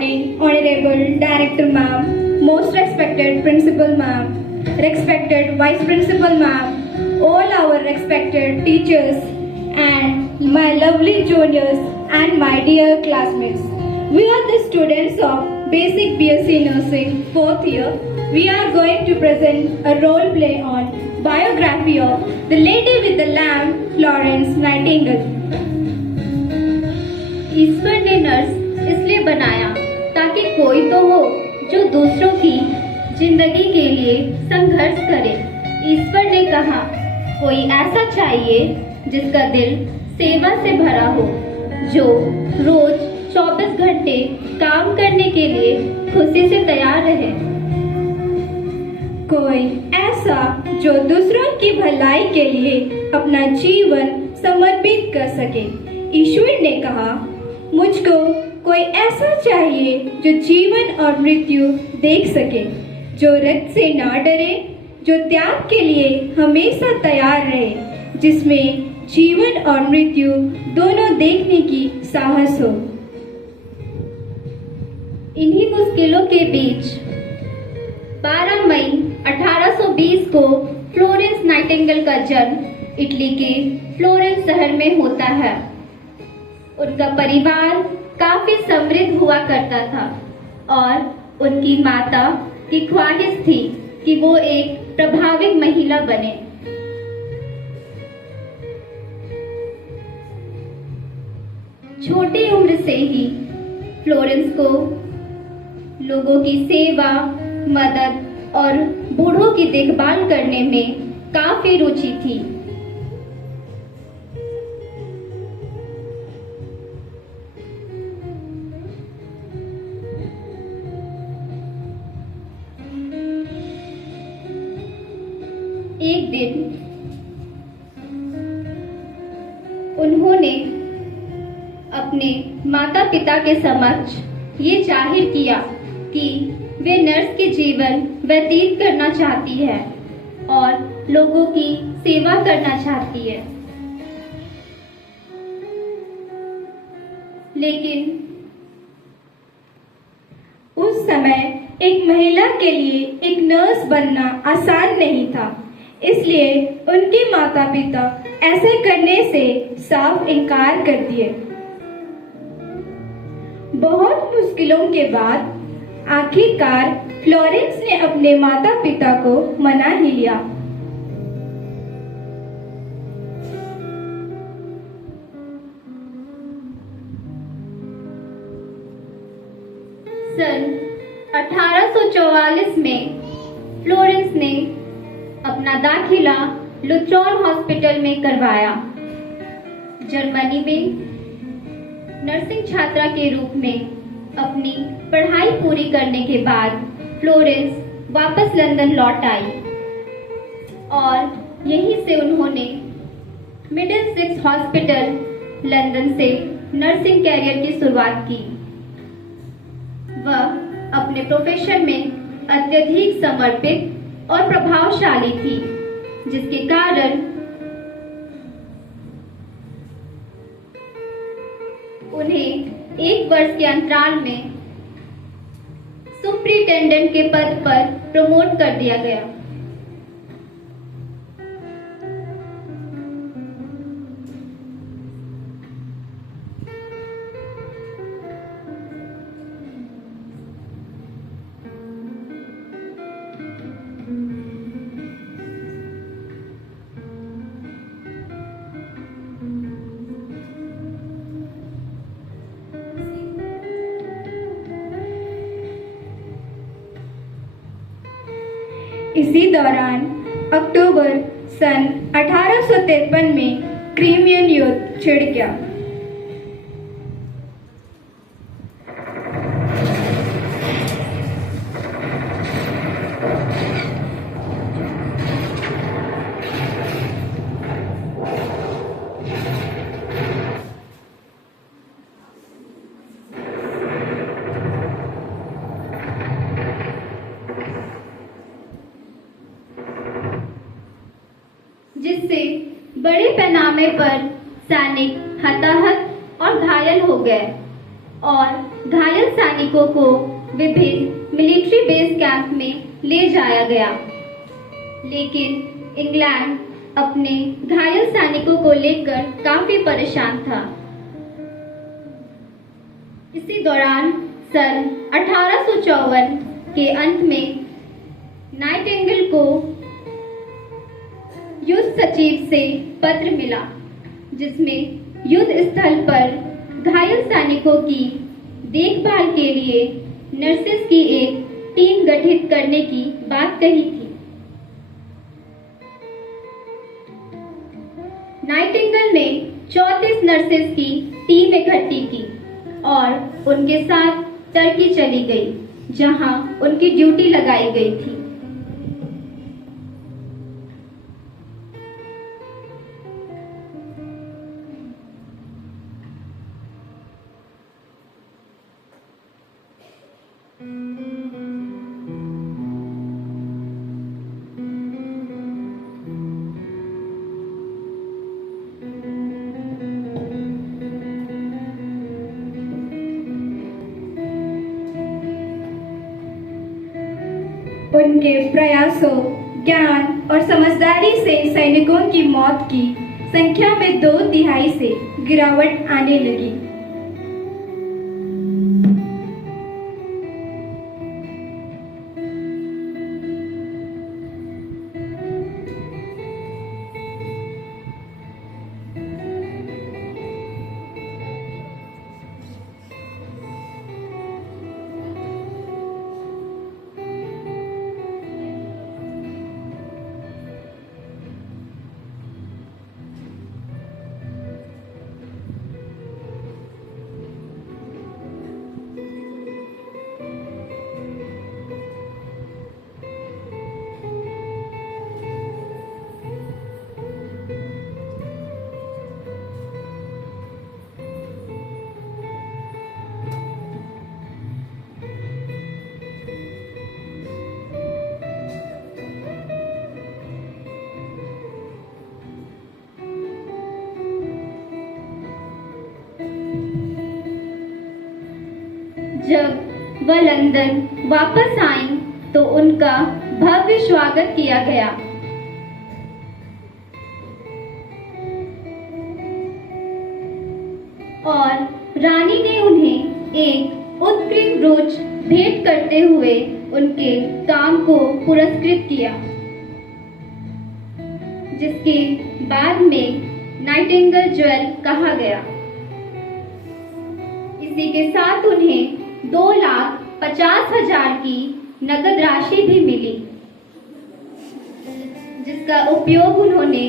morning, Honorable Director Ma'am, most respected Principal Ma'am, respected Vice Principal Ma'am, all our respected teachers, and my lovely juniors and my dear classmates. We are the students of Basic BSc Nursing 4th year. We are going to present a role play on biography of the Lady with the Lamp, Florence Nightingale. ईश्वर ने nurse इसलिए बनाया ताकि कोई तो हो जो दूसरों की जिंदगी के लिए संघर्ष करे। ईश्वर ने कहा कोई ऐसा चाहिए जिसका दिल सेवा से भरा हो, जो रोज 24 घंटे काम करने के लिए खुशी से तैयार रहे। कोई ऐसा जो दूसरों की भलाई के लिए अपना जीवन समर्पित कर सके। ईश्वर ने कहा मुझको कोई ऐसा चाहिए जो जीवन और मृत्यु देख सके, जो रक्त से ना डरे, जो त्याग के लिए हमेशा तैयार रहे, जिसमें जीवन और मृत्यु दोनों देखने की साहस हो। इन्हीं मुश्किलों के बीच 12 मई 1820 को फ्लोरेंस नाइटिंगेल का जन्म इटली के फ्लोरेंस शहर में होता है। उनका परिवार काफी समृद्ध हुआ करता था और उनकी माता की ख्वाहिश थी कि वो एक प्रभावित महिला बने। छोटी उम्र से ही फ्लोरेंस को लोगों की सेवा, मदद और बूढ़ों की देखभाल करने में काफी रुचि थी। एक दिन उन्होंने अपने माता पिता के समक्ष ये जाहिर किया कि वे नर्स के जीवन व्यतीत करना चाहती है और लोगों की सेवा करना चाहती है। लेकिन उस समय एक महिला के लिए एक नर्स बनना आसान नहीं था, इसलिए उनके माता पिता ऐसे करने से साफ इनकार कर दिए। बहुत मुश्किलों के बाद आखिरकार फ्लोरेंस ने अपने माता पिता को मना ही लिया। सन 1844 में फ्लोरेंस ने अपना दाखिला लुट्रॉन हॉस्पिटल में करवाया। जर्मनी में नर्सिंग छात्रा के रूप में अपनी पढ़ाई पूरी करने के बाद फ्लोरेंस वापस लंदन लौट आई और यहीं से उन्होंने मिडिलसेक्स हॉस्पिटल लंदन से नर्सिंग कैरियर की शुरुआत की। वह अपने प्रोफेशन में अत्यधिक समर्पित और प्रभावशाली थी, जिसके कारण उन्हें 1 वर्ष के अंतराल में सुपरिटेंडेंट के पद पर प्रमोट कर दिया गया। इसी दौरान अक्टूबर सन 1853 में क्रीमियन युद्ध छिड़ गया। जिससे बड़े पैमाने पर सैनिक हताहत और घायल हो गए। और घायल सैनिकों को विभिन्न मिलिट्री बेस कैंप में ले जाया गया। लेकिन इंग्लैंड अपने घायल सैनिकों को लेकर काफी परेशान था। इसी दौरान सन 1854 के अंत में नाइटिंगेल को युद्ध सचिव से पत्र मिला, जिसमें युद्ध स्थल पर घायल सैनिकों की देखभाल के लिए नर्सेस की एक टीम गठित करने की बात कही थी। नाइटिंगेल ने 34 नर्सेस की टीम इकट्ठी की और उनके साथ टर्की चली गई, जहां उनकी ड्यूटी लगाई गई थी। उनके प्रयासों, ज्ञान और समझदारी से सैनिकों की मौत की संख्या में 2/3 से गिरावट आने लगी। जब वह लंदन वापस आईं तो उनका भव्य स्वागत किया गया। और रानी ने उन्हें एक उत्कृष्ट ब्रोच भेंट करते हुए उनके काम को पुरस्कृत किया, जिसके बाद में नाइटिंगेल ज्वेल कहा गया। इसी के साथ उन्हें 2,50,000 की नकद राशि भी मिली, जिसका उपयोग उन्होंने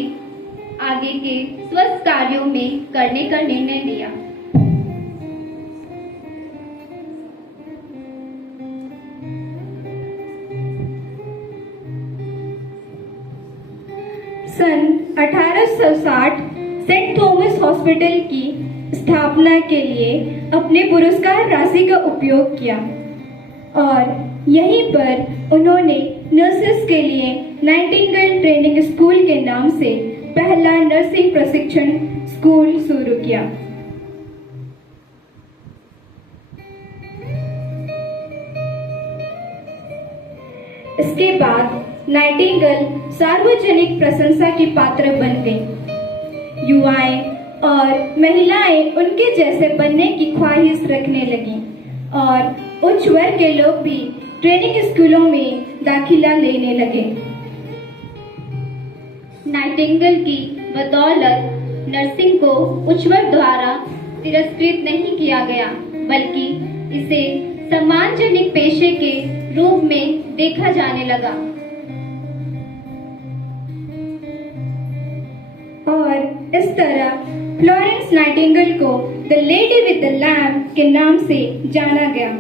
आगे के स्वस्थ कार्यों में करने का निर्णय लिया। सन 1860 सेंट थॉमस हॉस्पिटल की स्थापना के लिए अपने पुरस्कार राशि का उपयोग किया और यहीं पर उन्होंने नर्सेस के लिए नाइटिंगेल ट्रेनिंग स्कूल के नाम से पहला नर्सिंग प्रशिक्षण स्कूल शुरू किया। इसके बाद नाइटिंगेल सार्वजनिक प्रशंसा की पात्र बन गई। युवाएं और महिलाएं उनके जैसे बनने की ख्वाहिश रखने लगीं और उच्च वर्ग के लोग भी ट्रेनिंग स्कूलों में दाखिला लेने लगे। नाइटिंगेल की बदौलत नर्सिंग को उच्च वर्ग द्वारा तिरस्कृत नहीं किया गया, बल्कि इसे सम्मानजनक पेशे के रूप में देखा जाने लगा। और इस तरह फ्लोरेंस नाइटिंगेल को the lady with the lamp के नाम से जाना गया।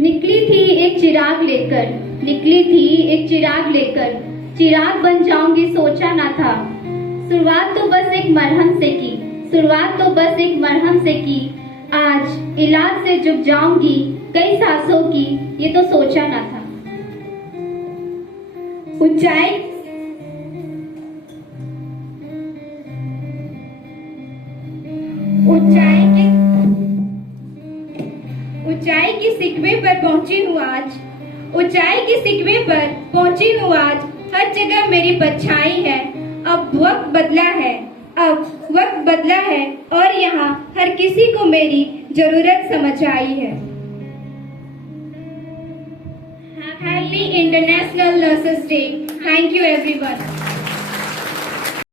निकली थी एक चिराग लेकर चिराग बन जाऊंगी सोचा ना था। शुरुआत तो बस एक मरहम से की आज इलाज से झुक जाऊंगी कई सांसों की, ये तो सोचा ना था। ऊंचाई सिकवे पर पहुंची हूँ आज, ऊंचाई की सिकवे पर पहुंची हूँ आज। हर जगह मेरी परछाई है। अब वक्त बदला है और यहाँ हर किसी को मेरी जरूरत समझ आई है। Happy International Nurses Day. Thank you everyone.